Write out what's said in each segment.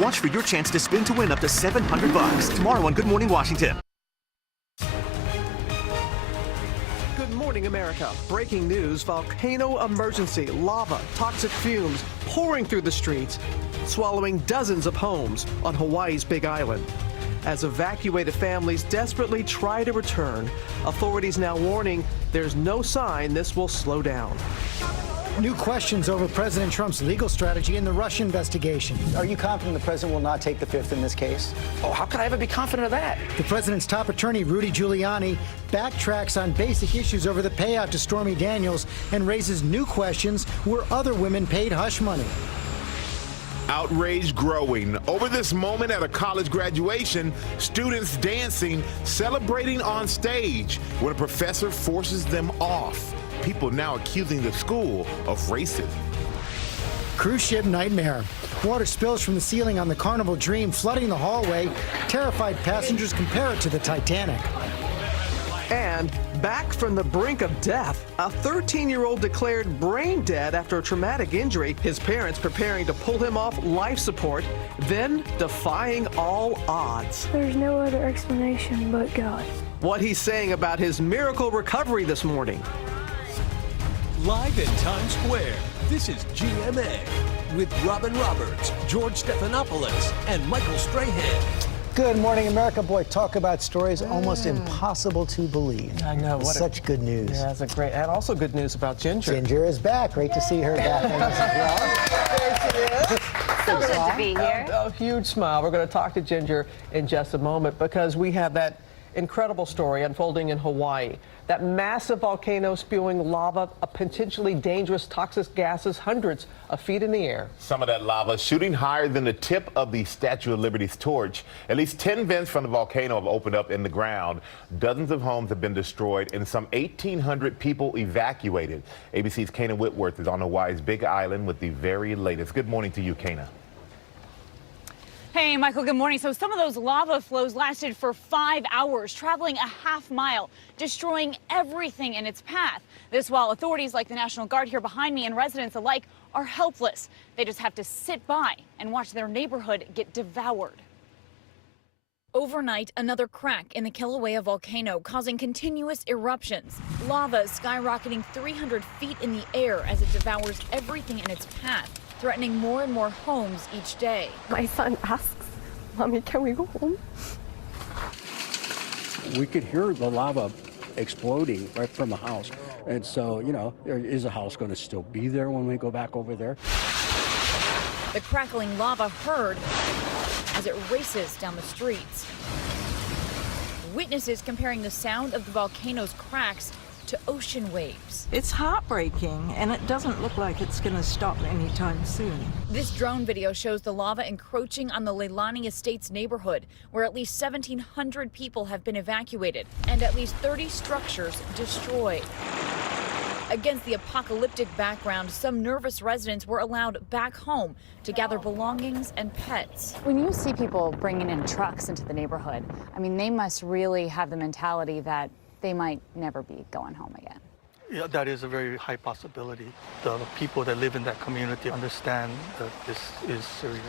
Watch for your chance to spin to win up to $700 tomorrow on Good Morning Washington. Good morning, America. Breaking news, volcano emergency. Lava, toxic fumes pouring through the streets, swallowing dozens of homes on Hawaii's Big Island. As evacuated families desperately try to return, authorities now warning there's no sign this will slow down. New questions over President Trump's legal strategy in the Russia investigation. Are you confident the president will not take the fifth in this case? Oh, how could I ever be confident of that? The president's top attorney, Rudy Giuliani, backtracks on basic issues over the payout to Stormy Daniels and raises new questions were other women paid hush money. Outrage growing over this moment at a college graduation, students dancing, celebrating on stage when a professor forces them off. People now accusing the school of racism. Cruise ship nightmare. Water spills from the ceiling on the Carnival Dream, flooding the hallway. Terrified passengers compare it to the Titanic. And back from the brink of death, a 13-year-old declared brain dead after a traumatic injury. His parents preparing to pull him off life support, then defying all odds. There's no other explanation but God. What he's saying about his miracle recovery this morning. Live in Times Square, this is GMA with Robin Roberts, George Stephanopoulos, and Michael Strahan. Good morning, America. Boy, talk about stories almost impossible to believe. I know. What such good news. Yeah, that's a great, and also good news about Ginger. Ginger is back. Great to see her back. There she is. So good to be here. A huge smile. We're going to talk to Ginger in just a moment because we have that incredible story unfolding in Hawaii. That massive volcano spewing lava, a potentially dangerous toxic gases hundreds of feet in the air. Some of that lava shooting higher than the tip of the Statue of Liberty's torch. At least 10 vents from the volcano have opened up in the ground. Dozens of homes have been destroyed and some 1,800 people evacuated. ABC's Kana Whitworth is on Hawaii's Big Island with the very latest. Good morning to you, Kana. Hey, Michael, good morning. So some of those lava flows lasted for 5 hours, traveling a half mile, destroying everything in its path. This while authorities like the National Guard here behind me and residents alike are helpless. They just have to sit by and watch their neighborhood get devoured. Overnight, another crack in the Kilauea volcano causing continuous eruptions. Lava skyrocketing 300 feet in the air as it devours everything in its path, threatening more and more homes each day. My son asks, Mommy, can we go home? We could hear the lava exploding right from the house. And so, you know, is the house going to still be there when we go back over there? The crackling lava heard as it races down the streets. Witnesses comparing the sound of the volcano's cracks to ocean waves. It's heartbreaking, and it doesn't look like it's going to stop anytime soon. This drone video shows the lava encroaching on the Leilani Estates neighborhood, where at least 1,700 people have been evacuated and at least 30 structures destroyed. Against the apocalyptic background, some nervous residents were allowed back home to gather belongings and pets. When you see people bringing in trucks into the neighborhood, I mean, they must really have the mentality that they might never be going home again. Yeah, that is a very high possibility. The people that live in that community understand that this is serious.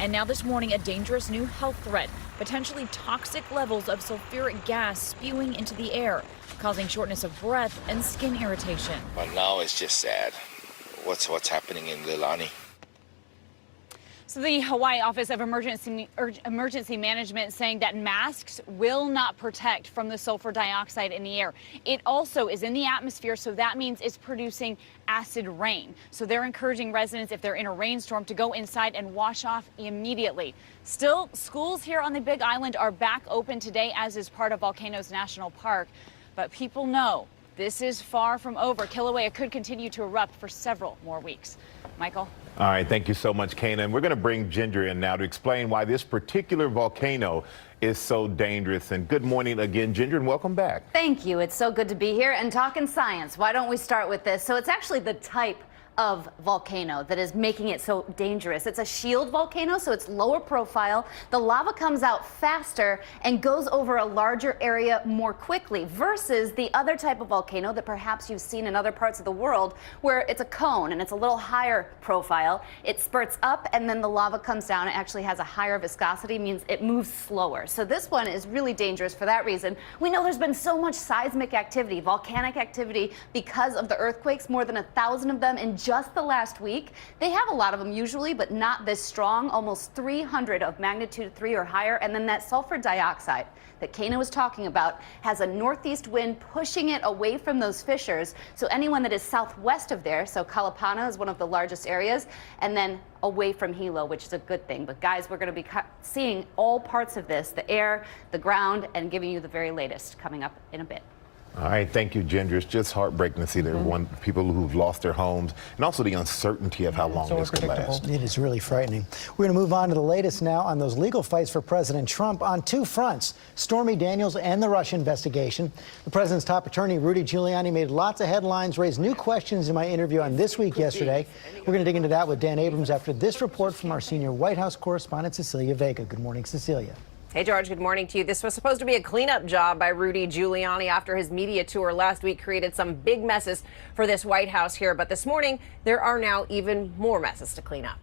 And now this morning, a dangerous new health threat, potentially toxic levels of sulfuric gas spewing into the air, causing shortness of breath and skin irritation. But now it's just sad. What's happening in Leilani? So the Hawaii Office of Emergency Management saying that masks will not protect from the sulfur dioxide in the air. It also is in the atmosphere, so that means it's producing acid rain. So they're encouraging residents, if they're in a rainstorm, to go inside and wash off immediately. Still, schools here on the Big Island are back open today, as is part of Volcanoes National Park. But people know this is far from over. Kilauea could continue to erupt for several more weeks. Michael? All right, thank you so much, Kana. And we're going to bring Ginger in now to explain why this particular volcano is so dangerous. And good morning again, Ginger, and welcome back. Thank you. It's so good to be here and talking science. Why don't we start with this? So it's actually the type of volcano that is making it so dangerous. It's a shield volcano, so it's lower profile. The lava comes out faster and goes over a larger area more quickly versus the other type of volcano that perhaps you've seen in other parts of the world where it's a cone and it's a little higher profile. It spurts up and then the lava comes down. It actually has a higher viscosity, means it moves slower. So this one is really dangerous for that reason. We know there's been so much seismic activity, volcanic activity because of the earthquakes, more than 1,000 of them in just the last week. They have a lot of them usually, but not this strong, almost 300 of magnitude 3 or higher. And then that sulfur dioxide that Kano was talking about has a northeast wind pushing it away from those fissures. So anyone that is southwest of there, so Kalapana is one of the largest areas, and then away from Hilo, which is a good thing. But guys, we're going to be seeing all parts of this, the air, the ground, and giving you the very latest coming up in a bit. All right, thank you, Ginger. It's just heartbreaking to see people who've lost their homes, and also the uncertainty of how long this could last. It is really frightening. We're going to move on to the latest now on those legal fights for President Trump on two fronts, Stormy Daniels and the Russia investigation. The president's top attorney, Rudy Giuliani, made lots of headlines, raised new questions in my interview on This Week yesterday. We're going to dig into that with Dan Abrams after this report from our senior White House correspondent, Cecilia Vega. Good morning, Cecilia. Hey, George, good morning to you. This was supposed to be a cleanup job by Rudy Giuliani after his media tour last week created some big messes for this White House here. But this morning, there are now even more messes to clean up.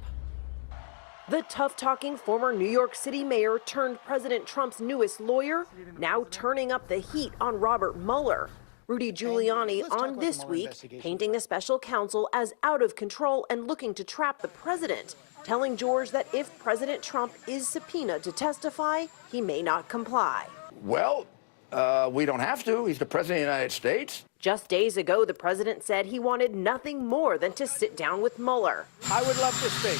The tough-talking former New York City mayor turned President Trump's newest lawyer, now turning up the heat on Robert Mueller. Rudy Giuliani on This Week, painting the special counsel as out of control and looking to trap the president, telling George that if President Trump is subpoenaed to testify, he may not comply. Well, we don't have to. He's the president of the United States. Just days ago, the president said he wanted nothing more than to sit down with Mueller. I would love to speak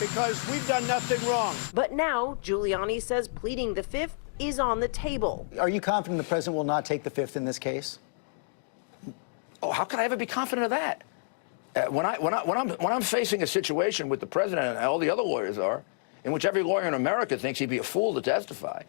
because we've done nothing wrong. But now, Giuliani says pleading the Fifth is on the table. Are you confident the president will not take the Fifth in this case? Oh, how could I ever be confident of that? When I'm facing a situation with the president and all the other lawyers are, in which every lawyer in America thinks he'd be a fool to testify,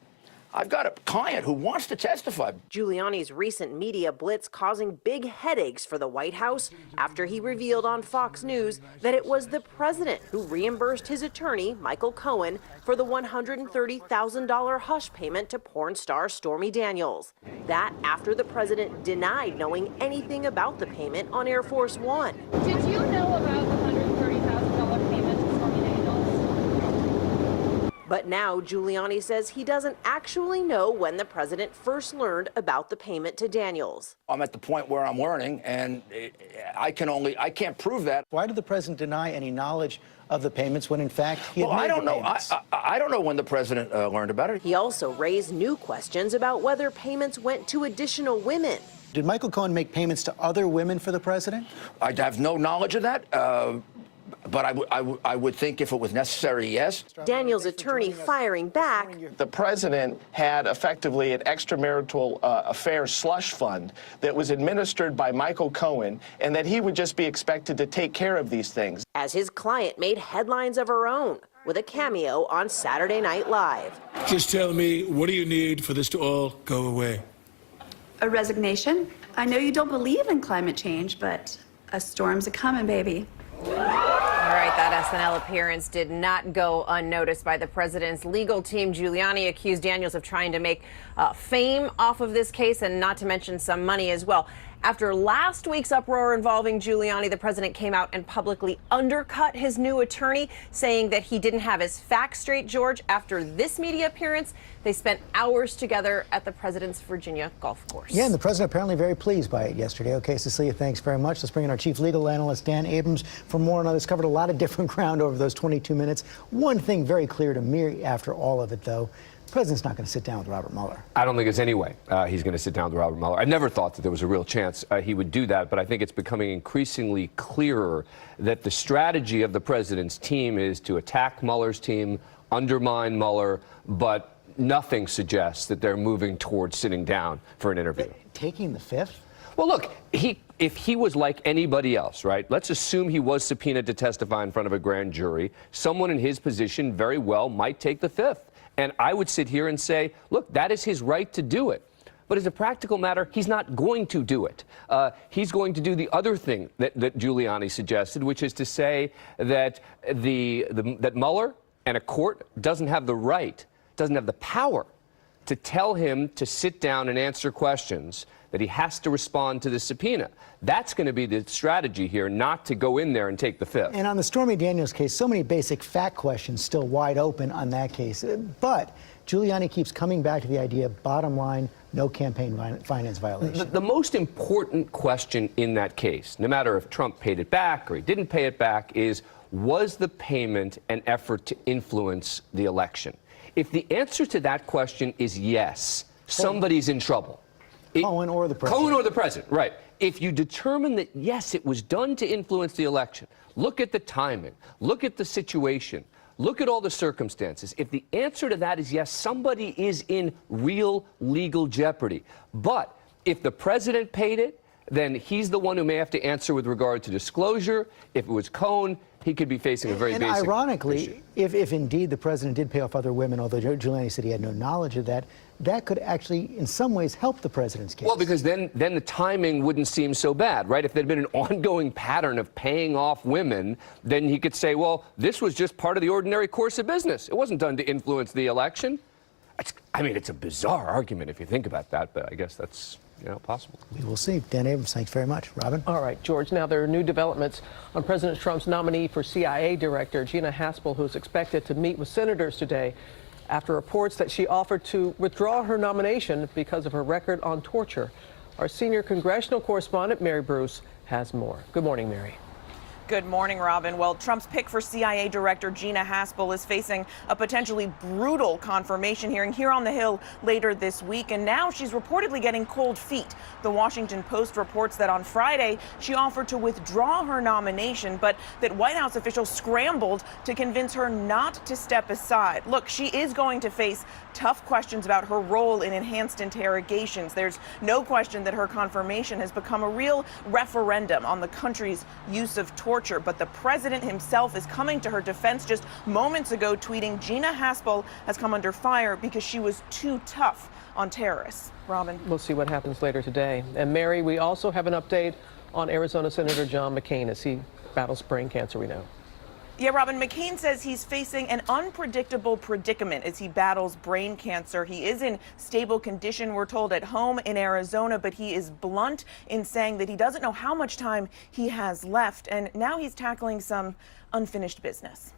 I've got a client who wants to testify. Giuliani's recent media blitz causing big headaches for the White House after he revealed on Fox News that it was the president who reimbursed his attorney, Michael Cohen, for the $130,000 hush payment to porn star Stormy Daniels. That after the president denied knowing anything about the payment on Air Force One. Did you know about the $130,000 payment to Stormy Daniels? But now Giuliani says he doesn't actually know when the president first learned about the payment to Daniels. I'm at the point where I'm learning, and I can't prove that. Why did the president deny any knowledge of the payments when, in fact, he had made the payments? I don't know when the president learned about it. He also raised new questions about whether payments went to additional women. Did Michael Cohen make payments to other women for the president? I have no knowledge of that. But I would think if it was necessary, yes. Daniel's attorney firing back. The president had effectively an extramarital affairs slush fund that was administered by Michael Cohen, and that he would just be expected to take care of these things. As his client made headlines of her own with a cameo on Saturday Night Live. Just tell me, what do you need for this to all go away? A resignation. I know you don't believe in climate change, but a storm's a-coming, baby. All right, that SNL appearance did not go unnoticed by the president's legal team. Giuliani accused Daniels of trying to make fame off of this case, and not to mention some money as well. After last week's uproar involving Giuliani, the president came out and publicly undercut his new attorney, saying that he didn't have his facts straight. George, after this media appearance, they spent hours together at the president's Virginia golf course. Yeah, and the president apparently very pleased by it yesterday. Okay, Cecilia, thanks very much. Let's bring in our chief legal analyst, Dan Abrams, for more on this. Covered a lot of different ground over those 22 minutes. One thing very clear to me after all of it, though, the president's not going to sit down with Robert Mueller. I don't think there's any way he's going to sit down with Robert Mueller. I never thought that there was a real chance he would do that, but I think it's becoming increasingly clearer that the strategy of the president's team is to attack Mueller's team, undermine Mueller, but nothing suggests that they're moving towards sitting down for an interview. Taking the Fifth? Well, look, if he was like anybody else, right, let's assume he was subpoenaed to testify in front of a grand jury, someone in his position very well might take the Fifth. And I would sit here and say, look, that is his right to do it. But as a practical matter, he's not going to do it. He's going to do the other thing that Giuliani suggested, which is to say that that Mueller and a court doesn't have the right, doesn't have the power to tell him to sit down and answer questions, that he has to respond to the subpoena. That's going to be the strategy here, not to go in there and take the fifth. And on the Stormy Daniels case, so many basic fact questions still wide open on that case. But Giuliani keeps coming back to the idea, bottom line, no campaign finance violation. The most important question in that case, no matter if Trump paid it back or he didn't pay it back, is was the payment an effort to influence the election? If the answer to that question is yes, somebody's in trouble. Cohen or the president. Cohen or the president, right. If you determine that, yes, it was done to influence the election, look at the timing, look at the situation, look at all the circumstances. If the answer to that is yes, somebody is in real legal jeopardy. But if the president paid it, then he's the one who may have to answer with regard to disclosure. If it was Cohen, he could be facing a very basic issue. And ironically, if indeed the president did pay off other women, although Giuliani said he had no knowledge of that, that could actually, in some ways, help the president's case. Well, because then the timing wouldn't seem so bad, right? If there'd been an ongoing pattern of paying off women, then he could say, well, this was just part of the ordinary course of business. It wasn't done to influence the election. I mean, it's a bizarre argument if you think about that, but I guess that's possible. We will see. Dan Abrams, thanks very much. Robin? All right, George, now there are new developments on President Trump's nominee for CIA Director, Gina Haspel, who's expected to meet with senators today after reports that she offered to withdraw her nomination because of her record on torture. Our senior congressional correspondent, Mary Bruce, has more. Good morning, Mary. Good morning, Robin. Well, Trump's pick for CIA Director Gina Haspel is facing a potentially brutal confirmation hearing here on the Hill later this week, and now she's reportedly getting cold feet. The Washington Post reports that on Friday she offered to withdraw her nomination, but that White House officials scrambled to convince her not to step aside. Look, she is going to face tough questions about her role in enhanced interrogations. There's no question that her confirmation has become a real referendum on the country's use of torture, but the president himself is coming to her defense just moments ago, tweeting Gina Haspel has come under fire because she was too tough on terrorists. Robin. We'll see what happens later today. And Mary, we also have an update on Arizona Senator John McCain as he battles brain cancer, we know. Yeah, Robin, McCain says he's facing an unpredictable predicament as he battles brain cancer. He is in stable condition, we're told, at home in Arizona, but he is blunt in saying that he doesn't know how much time he has left, and now he's tackling some unfinished business.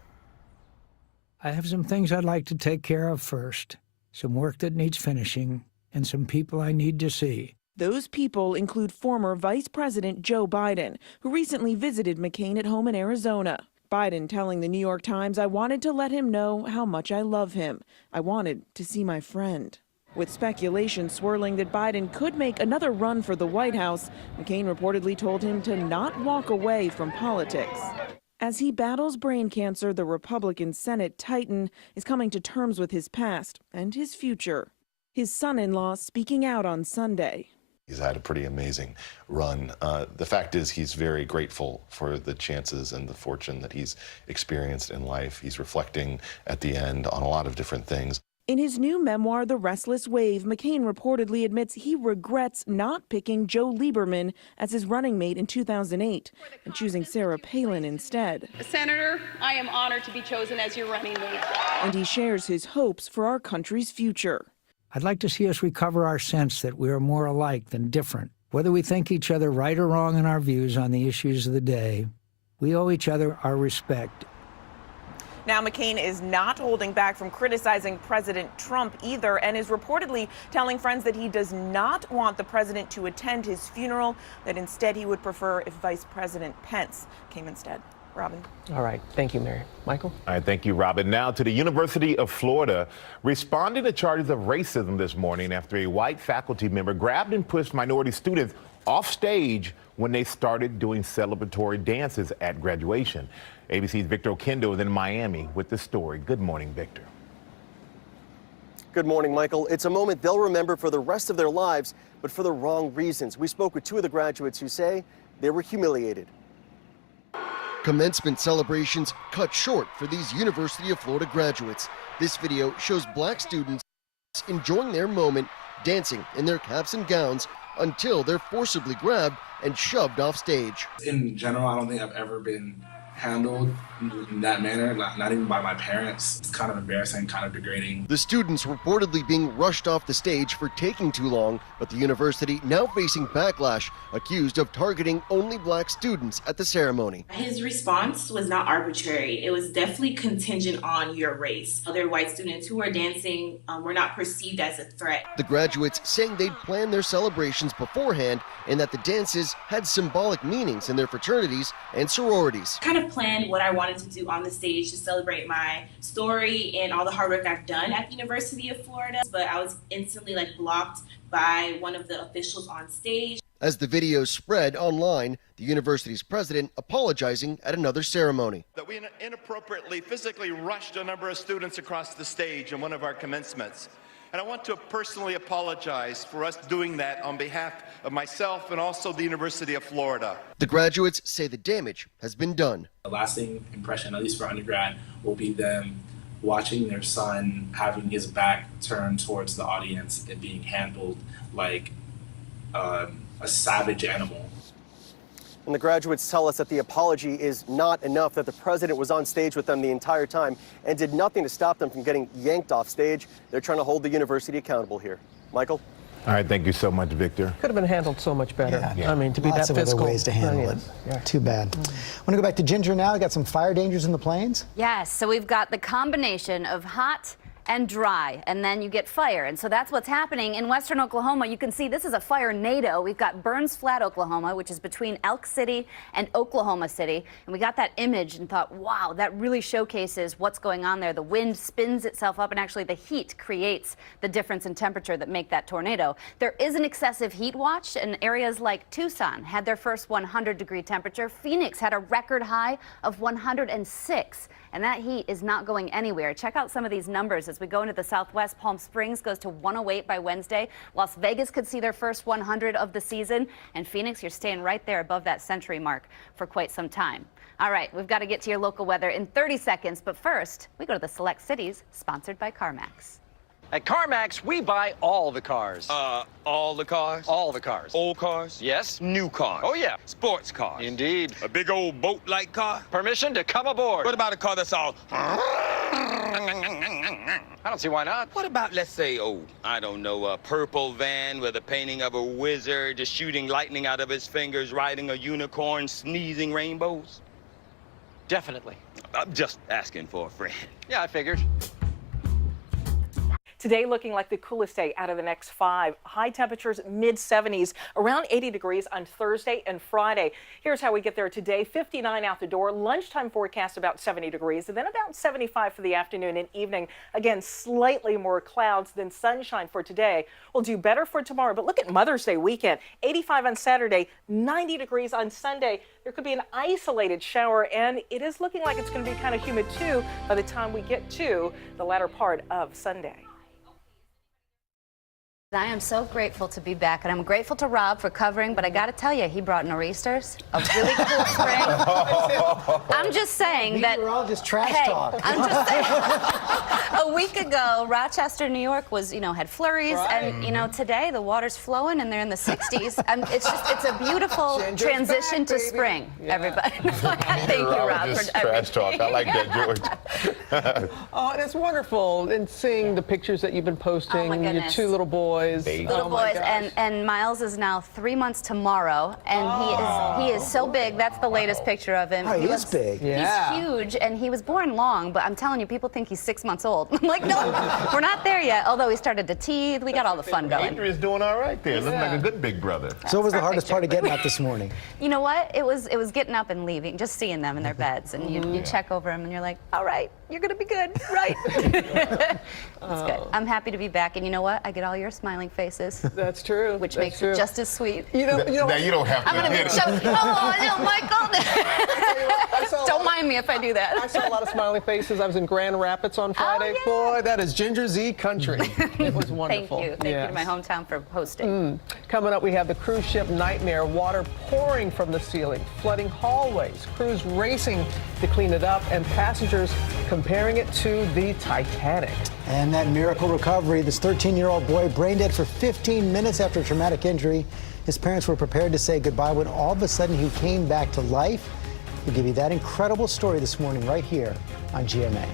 I have some things I'd like to take care of first, some work that needs finishing, and some people I need to see. Those people include former Vice President Joe Biden, who recently visited McCain at home in Arizona. Biden telling the New York Times, "I wanted to let him know how much I love him. I wanted to see my friend." With speculation swirling that Biden could make another run for the White House, McCain reportedly told him to not walk away from politics. As he battles brain cancer, the Republican Senate titan is coming to terms with his past and his future. His son-in-law speaking out on Sunday. He's had a pretty amazing run. The fact is he's very grateful for the chances and the fortune that he's experienced in life. He's reflecting at the end on a lot of different things. In his new memoir, The Restless Wave, McCain reportedly admits he regrets not picking Joe Lieberman as his running mate in 2008 and choosing Sarah Palin instead. Senator, I am honored to be chosen as your running mate. And he shares his hopes for our country's future. I'd like to see us recover our sense that we are more alike than different. Whether we think each other right or wrong in our views on the issues of the day, we owe each other our respect. Now, McCain is not holding back from criticizing President Trump either, and is reportedly telling friends that he does not want the president to attend his funeral, that instead he would prefer if Vice President Pence came instead. Robin. All right. Thank you, Mary. Michael? All right. Thank you, Robin. Now to the University of Florida, responding to charges of racism this morning after a white faculty member grabbed and pushed minority students off stage when they started doing celebratory dances at graduation. ABC's Victor Oquendo is in Miami with the story. Good morning, Victor. Good morning, Michael. It's a moment they'll remember for the rest of their lives, but for the wrong reasons. We spoke with two of the graduates who say they were humiliated. Commencement celebrations cut short for these University of Florida graduates. This video shows black students enjoying their moment dancing in their caps and gowns until they're forcibly grabbed and shoved off stage. In general, I don't think I've ever been handled in that manner, not even by my parents. It's kind of embarrassing, kind of degrading. The students reportedly being rushed off the stage for taking too long, but the university now facing backlash, accused of targeting only black students at the ceremony. His response was not arbitrary. It was definitely contingent on your race. Other white students who were dancing were not perceived as a threat. The graduates saying they'd planned their celebrations beforehand and that the dances had symbolic meanings in their fraternities and sororities. Kind of planned what I wanted to do on the stage to celebrate my story and all the hard work I've done at the University of Florida, but I was instantly blocked by one of the officials on stage. As the video spread online, the university's president apologizing at another ceremony. That we inappropriately physically rushed a number of students across the stage in one of our commencements. And I want to personally apologize for us doing that on behalf of myself and also the University of Florida. The graduates say the damage has been done. The lasting impression, at least for undergrad, will be them watching their son having his back turned towards the audience and being handled like a savage animal. And the graduates tell us that the apology is not enough, that the president was on stage with them the entire time and did nothing to stop them from getting yanked off stage. They're trying to hold the university accountable here. Michael? All right, thank you so much, Victor. Could have been handled so much better. Yeah. I mean, to be Lots that of other fiscal. ways to handle it. Yeah. Too bad. I want to go back to Ginger now. We got some fire dangers in the plains. Yes, so we've got the combination of hot and dry, and then you get fire. And so that's what's happening in western Oklahoma. You can see this is a fire-nado. We've got Burns Flat, Oklahoma, which is between Elk City and Oklahoma City. And we got that image and thought, wow, that really showcases what's going on there. The wind spins itself up, and actually the heat creates the difference in temperature that make that tornado. There is an excessive heat watch, and areas like Tucson had their first 100-degree temperature. Phoenix had a record high of 106. And that heat is not going anywhere. Check out some of these numbers as we go into the southwest. Palm Springs goes to 108 by Wednesday. Las Vegas could see their first 100 of the season. And Phoenix, you're staying right there above that century mark for quite some time. All right, we've got to get to your local weather in 30 seconds. But first, we go to the Select Cities, sponsored by CarMax. At CarMax, we buy all the cars. All the cars? All the cars. Old cars? Yes. New cars? Oh, yeah. Sports cars? Indeed. A big old boat-like car? Permission to come aboard. What about a car that's all... I don't see why not. What about, let's say, I don't know, a purple van with a painting of a wizard just shooting lightning out of his fingers, riding a unicorn, sneezing rainbows? Definitely. I'm just asking for a friend. Yeah, I figured. Today looking like the coolest day out of the next 5. High temperatures mid-70s, around 80 degrees on Thursday and Friday. Here's how we get there today. 59 out the door. Lunchtime forecast about 70 degrees, and then about 75 for the afternoon and evening. Again, slightly more clouds than sunshine for today. We'll do better for tomorrow, but look at Mother's Day weekend. 85 on Saturday, 90 degrees on Sunday. There could be an isolated shower, and it is looking like it's going to be kind of humid too by the time we get to the latter part of Sunday. I am so grateful to be back, and I'm grateful to Rob for covering, but I got to tell you, he brought nor'easters, a really cool spring. I'm just saying that... We're all just trash talk. I'm just saying, a week ago, Rochester, New York was, had flurries, right. And, today the water's flowing and they're in the 60s. It's a beautiful transition to spring, everybody. Thank you, Rob, for trash talk. I like that, George. Oh, and it's wonderful, and seeing the pictures that you've been posting, your 2 little boys. Little boys, and Miles is now 3 months tomorrow, and he is so big. That's the latest picture of him. Oh, he is big. Yeah. He's huge, and he was born long, but I'm telling you, people think he's 6 months old. I'm like, no, we're not there yet. Although he started to teeth, we got all the fun going. Adrian's doing all right there. Looking like a good big brother. So what was the hardest part of getting up this morning? You know what? It was getting up and leaving, just seeing them in their beds, and you check over them, and you're like, all right, you're gonna be good, right? It's good. I'm happy to be back, and you know what? I get all your smiling faces. That's true. Which makes it just as sweet. Now you don't have to. I'm gonna be Michael. Don't mind me if I do that. I saw a lot of smiling faces. I was in Grand Rapids on Friday. Oh, yeah. Boy, that is Ginger Z country. It was wonderful. Thank you. Thank you to my hometown for hosting. Coming up, we have the cruise ship nightmare. Water pouring from the ceiling, flooding hallways, crews racing to clean it up, and passengers comparing it to the Titanic. And that miracle recovery. This 13-year-old boy brain dead for 15 minutes after a traumatic injury. His parents were prepared to say goodbye when all of a sudden he came back to life. We'll give you that incredible story this morning right here on GMA.